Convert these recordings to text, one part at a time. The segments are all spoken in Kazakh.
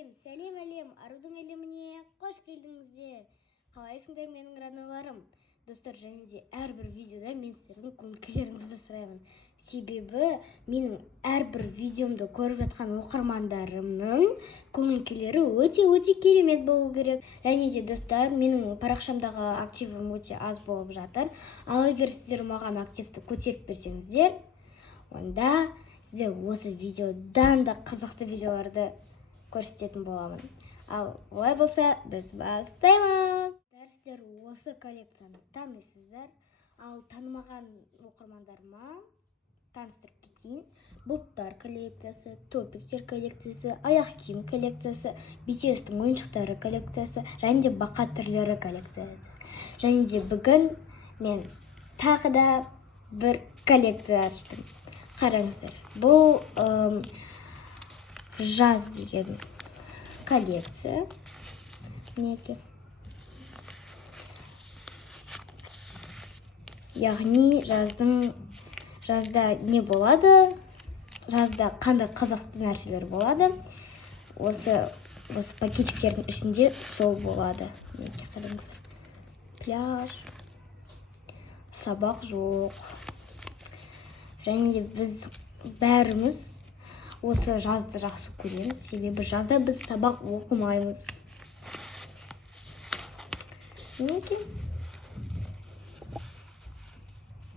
Сәлем, арудың әлеміне қош келдіңіздер. Қалайсыңдар менің раналарым? Достар, және де әрбір видеода мен сіздердің көңіл-күйлеріңізді сұраймын. Себебі менің әрбір видеомды көріп жатқан оқырмандарымның көңіл-күйлері өте керемет болу керек. Және де достар, менің парақшамдағы активім өте аз болып жатыр. Ал егер сіздер маған активті көтеріп берсеңіздер, онда сіздер осы видеодан да қызықты видеоларды көрсететін боламын. Ал олай болса, біз бастаймыз. Сіздер осы коллекцияны танисыздар. Ал танымаған оқырмандарыма таныстырып кетейін. Бұлттар коллекциясы, топиктер коллекциясы, аяқ киім коллекциясы, BTS-тің ойыншықтары коллекциясы, және де бақа түрлері коллекциясы. Және де бүгін мен тағы да бір коллекция аштым. Қараңыздар, бұл жаз деген коллекция. Неке. Яғни жазда не болады? Жазда қандай қызықты нәрселер болады? Осы пакетиктердің ішінде сол болады. Неке, қараңыздар. Пляж, сабақ жоқ. Және де біз бәріміз осы жазды жақсы көреміз, себебі жазда біз сабақ оқымаймыз. Неке?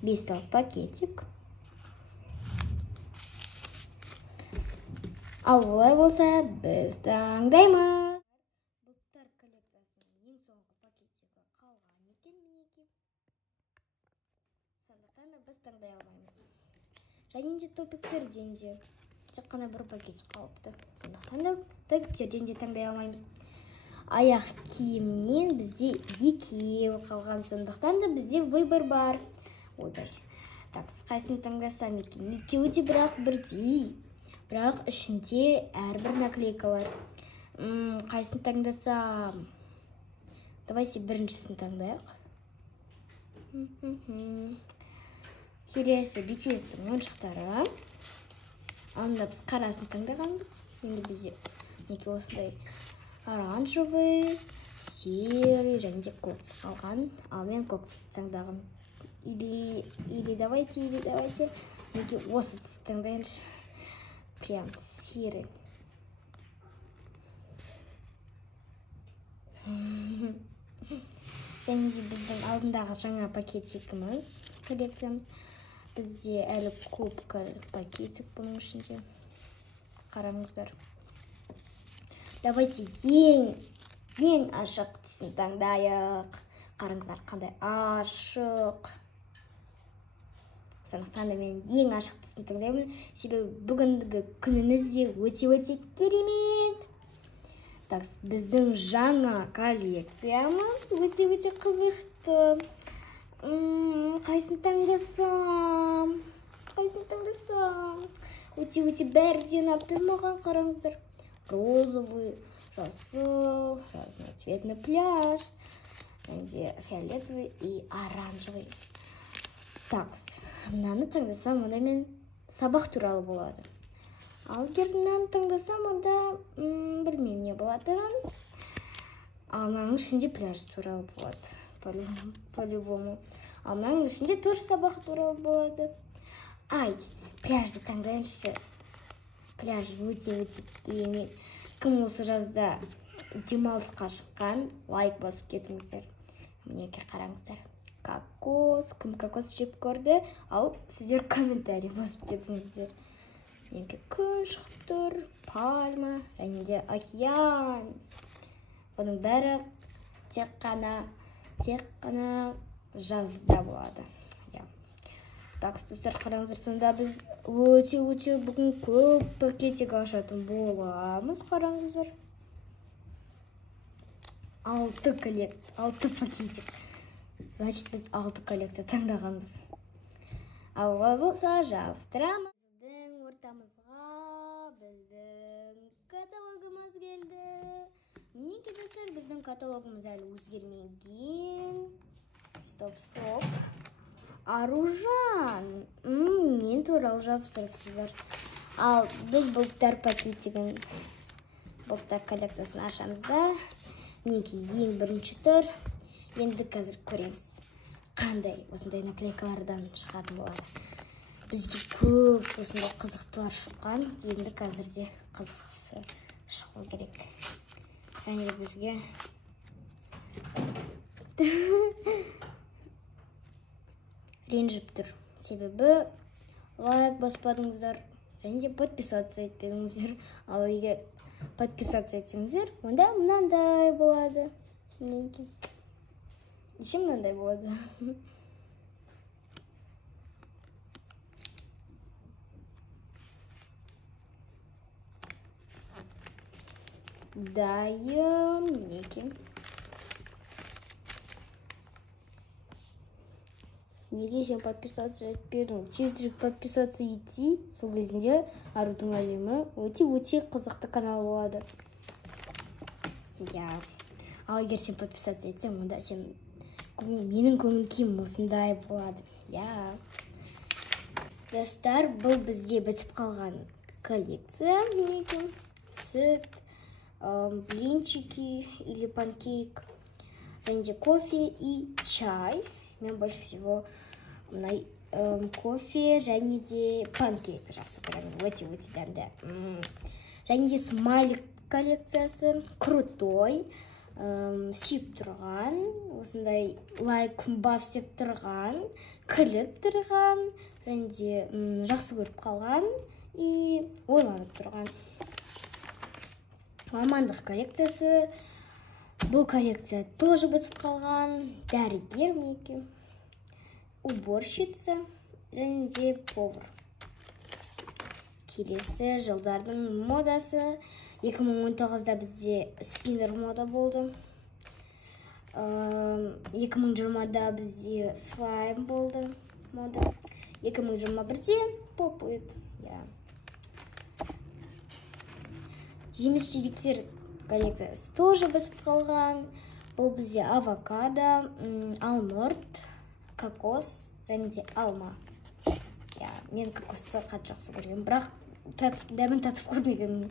5 пакетик. Ал олай болса, біз таңдаймыз. Бұлттар коллекциясының ең соңғы пакетигі қалған екен, мінеки. Сондықтан да біз таңдай алмаймыз. Және де топиктерден де тек қана бір пакетик қалыпты. Сондықтан да топиктерден де таңдай алмаймыз. Аяқ киімнен бізде екеу қалған, сондықтан да бізде выбор бар. Так, қайсын таңдасам екен? Екеуі де бірақ бірдей. Бірақ ішінде әрбір наклейкалар. Қайсын таңдасам? Давайте біріншісін таңдайық. Келесі BTS-тің ойыншықтары. Анда біз қарасын таңдағанбыз. Енді бізде неке осындай оранжевый, серый және де көк қалған. Ал мен көк таңдағым. Или давайте. Неге осы таңдайыншы. Прям серый. Және де біздің алдындағы жаңа пакетикіміз, коллекциямыз. Бізде әлі көп пакетик бұның ішінде. Қараңыздар. Давайте ең ашық түсін таңдайық. Қараңыздар, қандай ашық. Сондықтан да мен ең ашық түсін таңдаймын. Себебі бүгінгі күніміз де өте керемет. Так, біздің жаңа коллекциямыз өте қызықты. Қайсын таңдасам? Өте бәрден апты маған, қараңыздар. Розовый, жасыл, разноцветный пляж, фиолетовый и оранжевый. Так, мынаны таңдасам, онда мен сабақ туралы болады. Ал егер мынаны таңдасам, онда білмеймін не болады. Ал мынаның ішінде пляж туралы болады. По-любому. Ал мынаның ішінде тоже сабақ туралы болады. Ай, пляжды таңдайыншы. Пляж өте керемет. Кім осы жазда демалысқа шыққан, лайк басып кетіңіздер. Мінеке, қараңыздар. Кім кокос жеп көрді, ал сіздер комментарий басып кетіңіздер. Мінеке, күн шығып тұр, пальма, және де океан. Бұның бәрі тек қана жазда болады. Так, достар, қараңыздар, сонда біз өте бүгін көп пакетик ашатын боламыз, қараңыздар. 6 пакетик. Значит, біз 6 коллекция таңдағанбыз. Ал олай болса, жабыстырамыз. Біздің ортамызға біздің каталогымыз келді. Мінеке, достар, біздің каталогымыз әлі өзгермеген. Стоп. Аружан. Мен туралы жабыстырыпсыздар. Ал біз бұлттар пакетігін Былтыр коллекциясын ашамыз да. Мінекей ең бірінші тұр. Енді қазір көреміз. Қандай осындай наклейкалардан шығатын болады. Бізге көп осындай қызықтылар шыққан. Енді қазірде қызықтысы шығу керек. Және бізге ренжіп тұр. Себебі лайк баспадыңыздар. Және де подписаться етпедіңіздер. Ал егер подписаться етсеңіздер, онда мынандай болады. Мінекей. Еще мынандай болады. Дайым мінекей. Неге сен подписаться етпедің? Тезірек подписаться етсей, сол кезінде Арудың әлемі өте қызықты канал болады. Ал егер сен подписаться етсең, онда сен менің көңіл-күйім осындай болады. Достар, бұл бізде бітіп қалған коллекция. Сүт, блинчики или панкейк, және кофе и чай. Мен больше всего кофе және де панкейк жақсы көремін. Өте дәмді. Және де смайлик коллекциясы крутой. Сүйіп тұрған, осындай лайк бас деп тұрған, күліп тұрған, және де жақсы көріп қалған и ойланып тұрған. Мамандық коллекциясы. Бұл коллекция тоже бітіп қалған. Дәрігер мінекей. Уборщица және де повар. Келесі жылдардың модасы. 2019-да бізде спиннер мода болды. 2020-да бізде слайм болды мода. 2021-де попыт. Жеміс-жидектер коллекциясы тоже бітіп қалған. Бұл бізде авокадо, алмұрт, кокос және де алма. Мен кокосты қатты жақсы көргенмін, бірақ дәмін татып көрмегенмін.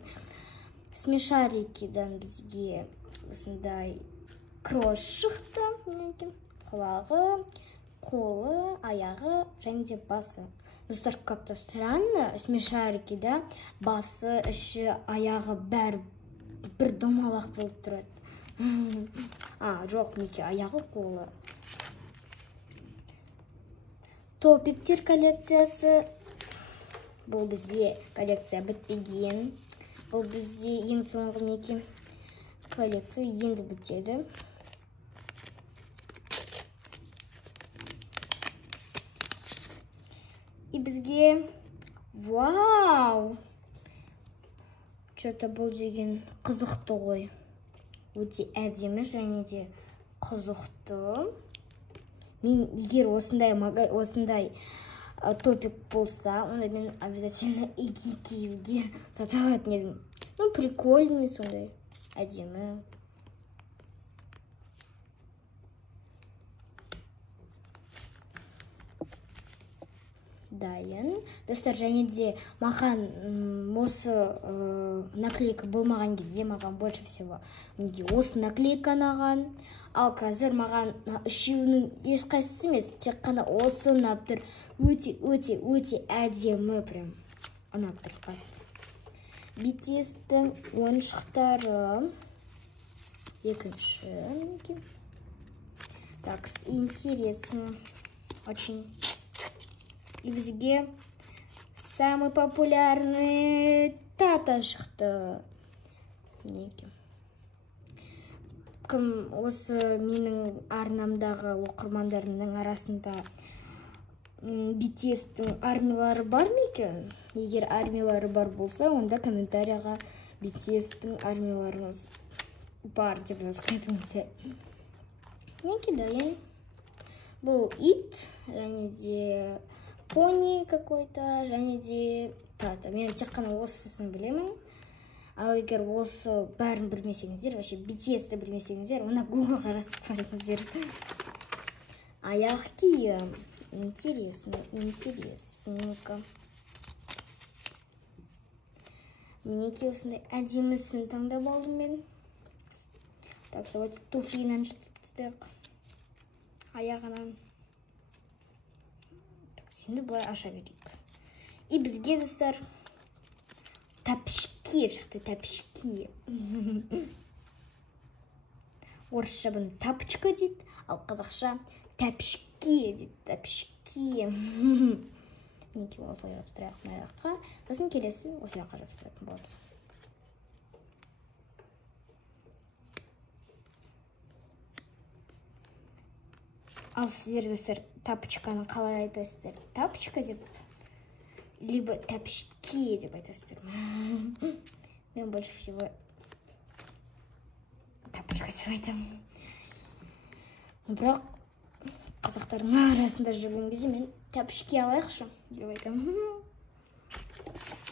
Смешарикидан бізге осындай крош шықты. Құлағы, қолы, аяғы және де басы. Достар, как-то странно, смешарикида басы, іші, аяғы бәрі бір домалақ болып тұрады. Жоқ, мінекей аяғы, қолы. Топиктер коллекциясы. Бұл бізде коллекция бітпеген. Бұл бізде ең соңғы мінекей коллекция енді бітеді. И бізге вау! Что-то бұл деген қызықты ғой. Өте әдемі және де қызықты. Мен егер осындай топик болса, онда мен обязательно киюге сатып алатын едім. Прикольный сондай, әдемі. Дайын. Достар, және де маған осы наклейка болмаған кезде маған больше всего осы наклейка ұнаған. Ал қазір маған үшеуінің ешқайсысы емес, тек қана осы ұнап тұр. Өте әдемі прям ұнап тұр. BTS-тің ойыншықтары. Екінші. Так, интересно. Очень. И бізге самый популярный Тата шықты. Кім осы менің арнамдағы оқырмандарымның арасында BTS-тің армиялары бар ма екен? Егер армиялары бар болса, онда комментарияға BTS-тің армияларыңыз бар деп жазыңыздар. Мінекей дайын. Бұл ит, және де пони какой-то, және де Тата. Мен тек қана осысын білемін. Ал егер осы бәрін білмесеңіздер, вообще BTS-ті білмесеңіздер, онда Google-ға жазып көріңіздер. Аяқ киім. Интересненько. Мінекей осындай әдемісін таңдап алдым мен. Так, давайте туфлинен жыртып аяғынан. Так, şimdi бұлай аша берейік. И бізге, достар, тәпішке шықты, тәпішке. Орысша бұны тапочка дейді, ал қазақша тәпішке дейді, тәпішке. Мінекей осылай жабыстырайық мына аяққа. Сосын келесі осы жаққа жабыстыратын боламыз. Ал сіздер, достар, тапочканы қалай айтасыздар? Тапочка деп, либо тәпішке деп айтасыздар. Мен больше всего тапочка деп айтамын. Бірақ қазақтардың арасында жүрген кезде мен тәпішке алайықшы деп айтамын.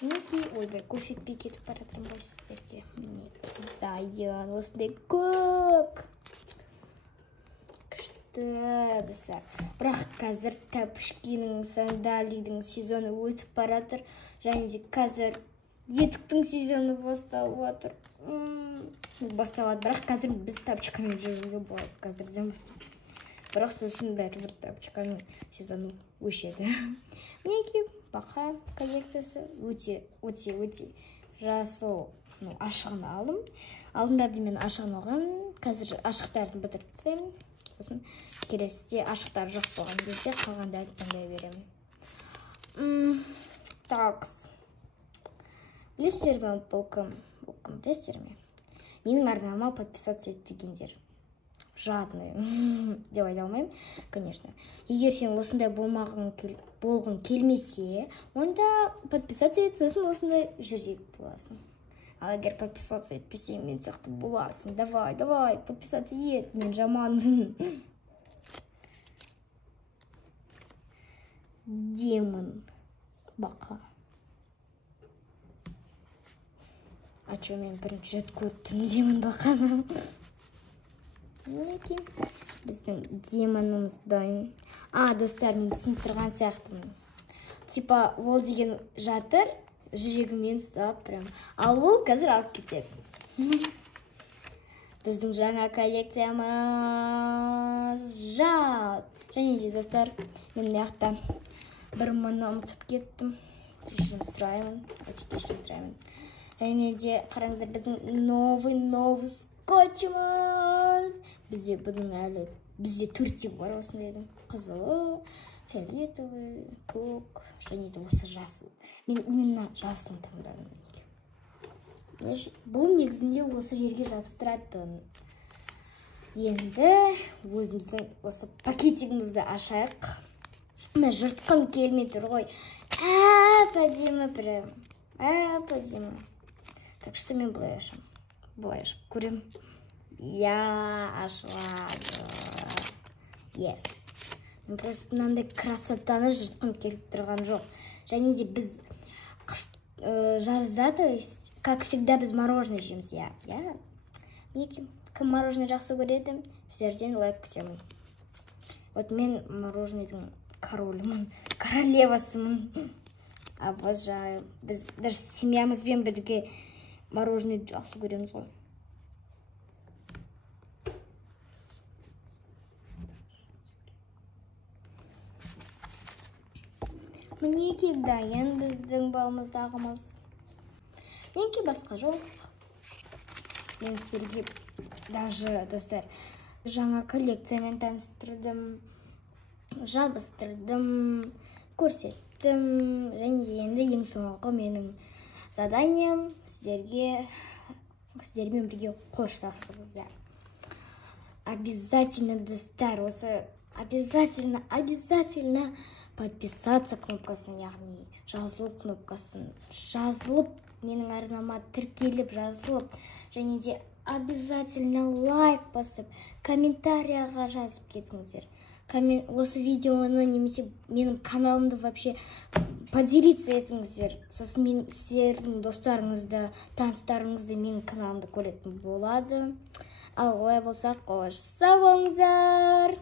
Мінекей, ойбай, көрсетпей кетіп бара жатырмын ғой сіздерге. Мінекей, дайын, осындай көк. Достар, бірақ қазір тәпішкенің, сандалидің сезоны өтіп бара жатыр. Және де қазір етіктің сезоны басталып жатыр. Басталады, бірақ қазір біз тапочкамен жүруге болады қазірден бастап. Бірақ сосын бәрібір тапочканың сезоны өшеді. Мінекей, бақа коллекциясы өте жасыл ашығын алдым. Алдында мен ашығын алған, қазір ашықтарды бітіріп тастаймын. Сосын келесіде ашықтар жоқ болған кезде қалғандарды таңдай беремін. Такс. Білесіздер ме, бұл кім? Білесіздер ме? Менің арнама подписаться етпегендер. Жадный деп айта алмаймын, конечно. Егер сен осындай болғың келмесе, онда подписаться ет, сосын осындай жүрек боласың. Ал егер подписаться етпесең, мен сияқты боласың. Давай, подписаться ет, мен жаманмын. Демон бақа. А чё, мен бірінші рет көрдім демон бақаны. Мінекей, біздің демонымыз дайын. Достар, мен түсініп тұрған сияқтымын. Типа, ол деген жатыр, жүрегімен ұстап прям. Ал ол қазір алып кетеді. Біздің жаңа коллекциямыз жаз. Және де, достар, мен мияқта бір мұны ұмытып кеттім. Кешірім сұраймын. Және де, қараңыздар, біздің новый скотчымыз. Бізде бұның әлі, бізде 4 тип бар осындайдың. Қызылы, фиолетовый, көк, және де осы жасыл. Мен именно жасылын таңдадым. Бұл негізінде осы жерге жабыстыратын. Енді өзіміздің осы пакетигімізді ашайық. Мен жыртқым келмей тұр ғой. Әп-әдемі прям. Әп-әдемі. Так что мен бұлай ашам. Бұлай ашып көрем. Ашылады. Yes. Мен просто мынандай красотаны жыртқым келіп тұрған жоқ. Және де біз жазда, то есть, как всегда, біз мороженое жейміз, Мінекей, кім мороженое жақсы көреді, сіздерден лайк күтемін. Вот мен мороженайдың королевасымын. Обожаю. Біз даже семьямызбен бірге мороженое жақсы көреміз ғой. Мінекей дайын біздің балымыздағымыз. Мінекей басқа жоқ. Мен сіздерге даже, достар, жаңа коллекциямен таныстырдым, жабыстырдым, көрсеттім. Және де енді ең соңғы менің заданием сіздермен бірге қоштасу. Обязательно, достар, осы обязательно подписаться кнопкасын, яғни жазылу кнопкасын жазылып, менің арнама тіркеліп жазылып, және де обязательно лайк басып, комментарияға жазып кетіңіздер. Осы видеоны немесе менің каналымды вообще поделиться етіңіздер. Сосын мен сіздердің достарыңызды, таныстарыңызды менің каналымды көретін болады. Ал олай болса, қош сау болыңыздар.